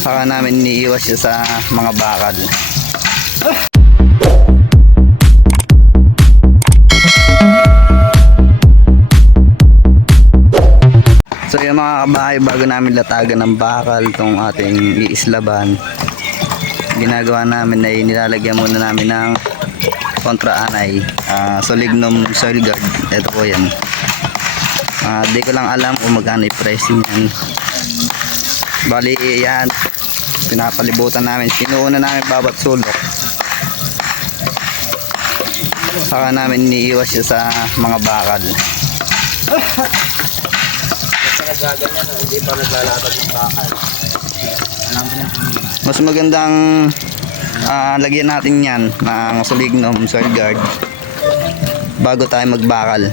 Saka namin iniiwas siya sa mga bakal. So yung mga kabahay bago namin latagan ng bakal tong ating iislaban ginagawa namin ay nilalagyan muna namin ng kontra anay ah, solignum soil guard. Ito po yan. Ah, di ko lang alam kung magkano i-pricing yan bali yan pinapalibutan namin. Sinuuna namin babat sulok. Saka namin iniiwas siya sa mga bakal. Kasi nagaganyan, hindi pa naglalabag ng bakal. mas magandang ah, lagyan natin yan ng solignum soil guard bago tayo magbakal.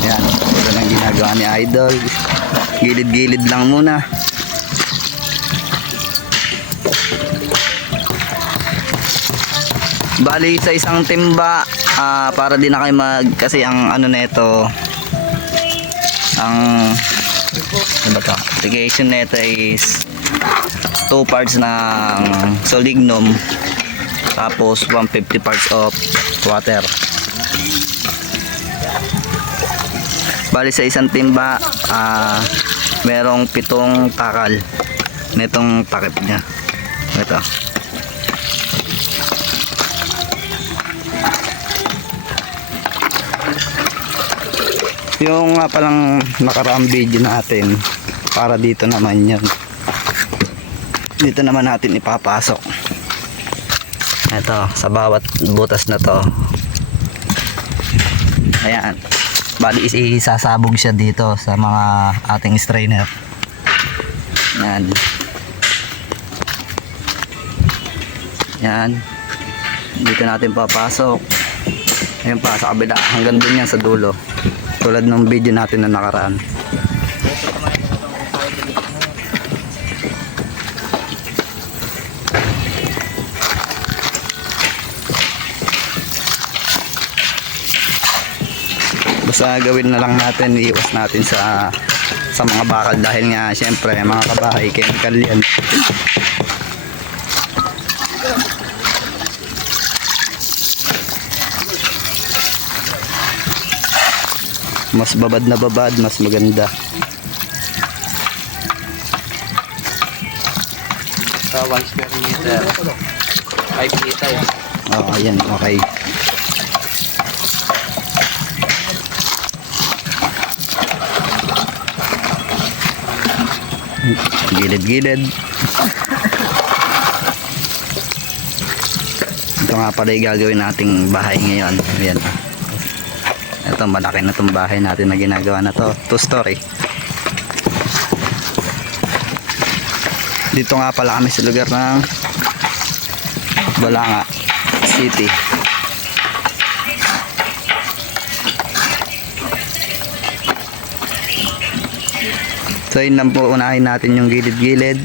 Yan ito lang ginagawa ni idol. Gilid gilid lang muna bali sa isang timba ah, para din na kayo mag kasi ang ano nito ang ano ba to? Application nito is two parts ng solignum tapos 150 parts of water. Bali sa isang timba ah merong pitong takal. Nitong takip niya. Ito yung nga palang nakaraang video natin para dito naman yan dito naman natin ipapasok. Ito sa bawat butas na to. Ayan. Bali is isasabog siya dito sa mga ating strainer. Yan yan dito natin papasok. Ayun pa sa kabila. Hanggang dun yan sa dulo tulad ng video natin na nakaraan. Basta gawin na lang natin iiwas natin sa sa mga bakal dahil nga syempre mga kabahay chemical yan mas babad na babad mas maganda. Sa 1 square meter, 5 liter. oh, ayan okay. Gilid gilid ito nga pala yung gagawin nating bahay ngayon. Ayan ito malaki na itong bahay natin na ginagawa na to. Two story. Dito nga pala kami sa lugar ng Balanga City. So yun lang po unahin natin yung gilid-gilid.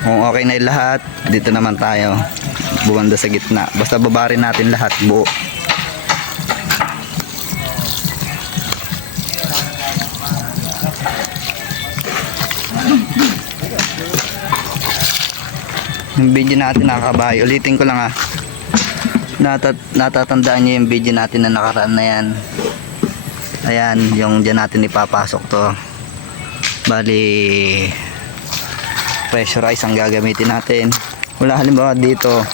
Kung okay na lahat dito naman tayo. Buwanda sa gitna. Basta babarin natin lahat buo yung video natin nakakabahay. Ulitin ko lang ah. Natat natatandaan niyo yung video natin na nakaraan na yan. Ayan yung dyan natin ipapasok to. Bali pressurize ang gagamitin natin. Wala halimbawa dito.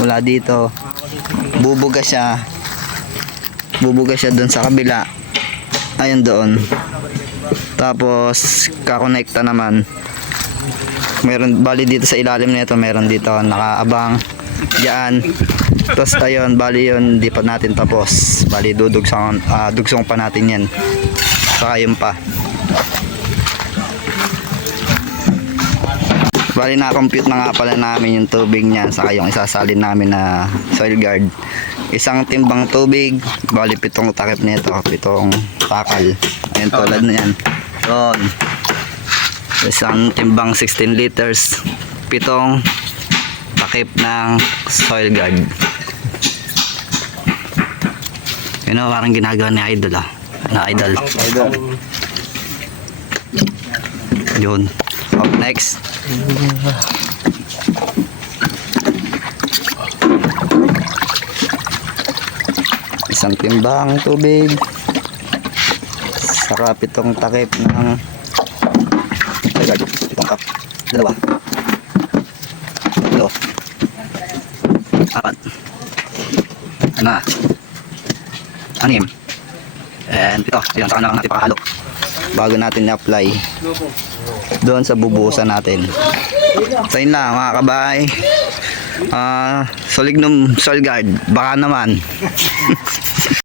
Wala dito. Bubuga siya. Bubuga siya doon sa kabila. Ayun doon. Tapos kakonekta naman meron bali dito sa ilalim nito meron dito nakaabang diyan tapos ayun bali yun di pa natin tapos. Bali dudugsong ah, dugsong pa natin yan. Saka yun pa. Bali na-compute na nga pala namin yung tubig niya saka yung isasalin namin na soil guard. Isang timbang tubig bali pitong takip nito pitong takal. Ayun tulad na yan. Yun isang timbang 16 liters pitong takip ng soil guard yun o parang ginagawa ni idol ah na idol Idol. yun Up next. Isang timbang tubig. Saka pitong takip ng Tagad, pitong cup. Dalawa. Dalawa. Apat. Lima. Anim. And ito, yun, saka na lang natin pakahalo. Bago natin i-apply doon sa bubusan natin. So yun lang mga kabahay. Ah, Solignum Solguard, baka naman.